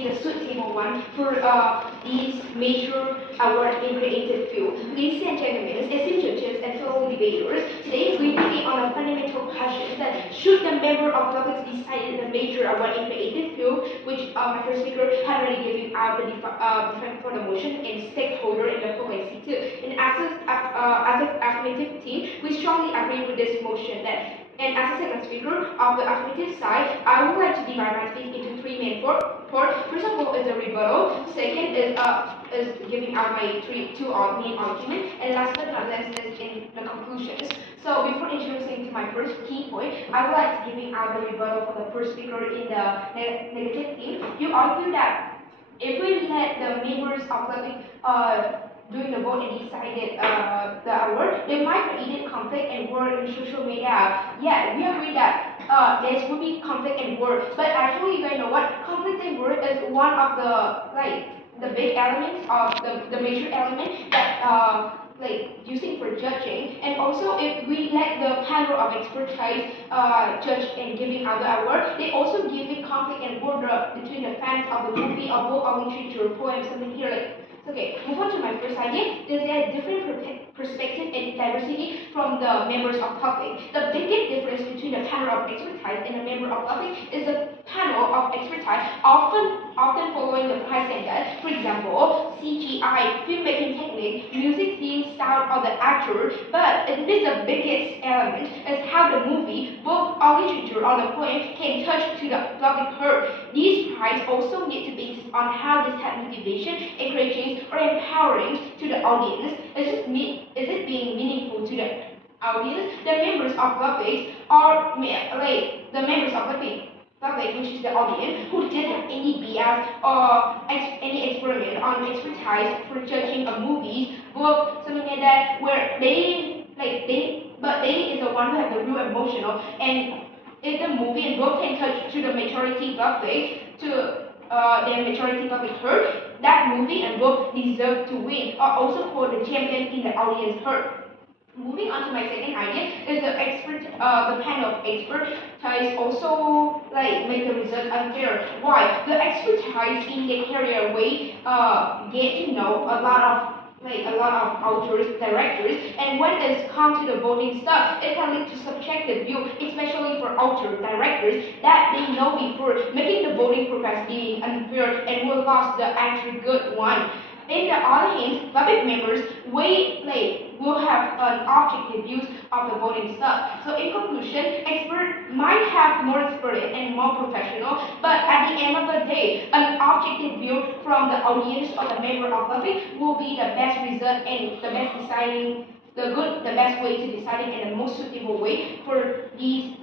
be the suitable one for these major award in creative field. Ladies and gentlemen, esteemed judges and fellow debaters, today we begin on a fundamental question that should the member of the public decide the major award in creative field, which my first speaker had already given out the defense for the motion and stakeholder in the policy too. And as an affirmative team, we strongly agree with this motion that. And as a second speaker of the affirmative side, I would like to divide my speech into three main parts. First of all is a rebuttal. Second is giving out my two main arguments, and last but not least is in the conclusions. So before introducing to my first key point, I would like to giving out the rebuttal for the first speaker in the negative team. You argue that if we let the members of the during the vote and decided the award, they might create conflict and war in social media. Yeah, we agree that there will be conflict and war, but actually, you guys know what? Conflict and war is one of the big elements of the major element that using for judging. And also, if we let the panel of expertise judge and giving out the award, they also giving conflict and war between the fans of the movie or book or literature, poem, something here like. Okay, move on to my first idea. There's a different perspective and diversity from the members of public. The biggest difference between the panel of expertise and the member of public is the panel of expertise often following the precedent. For example, CGI, filmmaking technique, music theme, style of the actor. But it is the biggest element is how the movie, book, or literature, or the poem can touch to the public heart. These prize also need to be on how this has motivation, encouraging, or empowering to the audience. Is it being meaningful to the audience? The members of public are the members of public, which is the audience, who didn't have any bias or any experiment on expertise for judging a movie, book, something like that, where they is the one who have the real emotional, and if the movie and book can touch to the majority public, to their majority public heard, that movie and book deserve to win, or also called the champion in the audience heard. Moving on to my second idea is the panel of expertise also make the result unfair. Why? The expertise in the career way get to know a lot of authors, directors, and when it's come to the voting stuff, it can lead to subjective view, especially for authors, directors that they know before, making the voting process being unfair and will lose the actual good one. In the other hand, public members will have an objective views of the voting stuff. So in conclusion, experts might have more experience and more professional, but at the end of the day, an objective view from the audience or the member of public will be the best result and the best deciding the best way to deciding and the most suitable way for these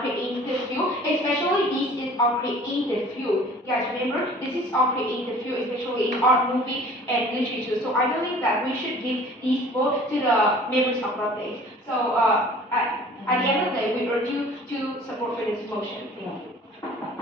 creative field, especially this is our creative field. Guys, remember, this is our creative field, especially in art, movie, and literature. So I believe that we should give these votes to the members of public. So at the end of the day, we urge you to support for this motion. Thank you.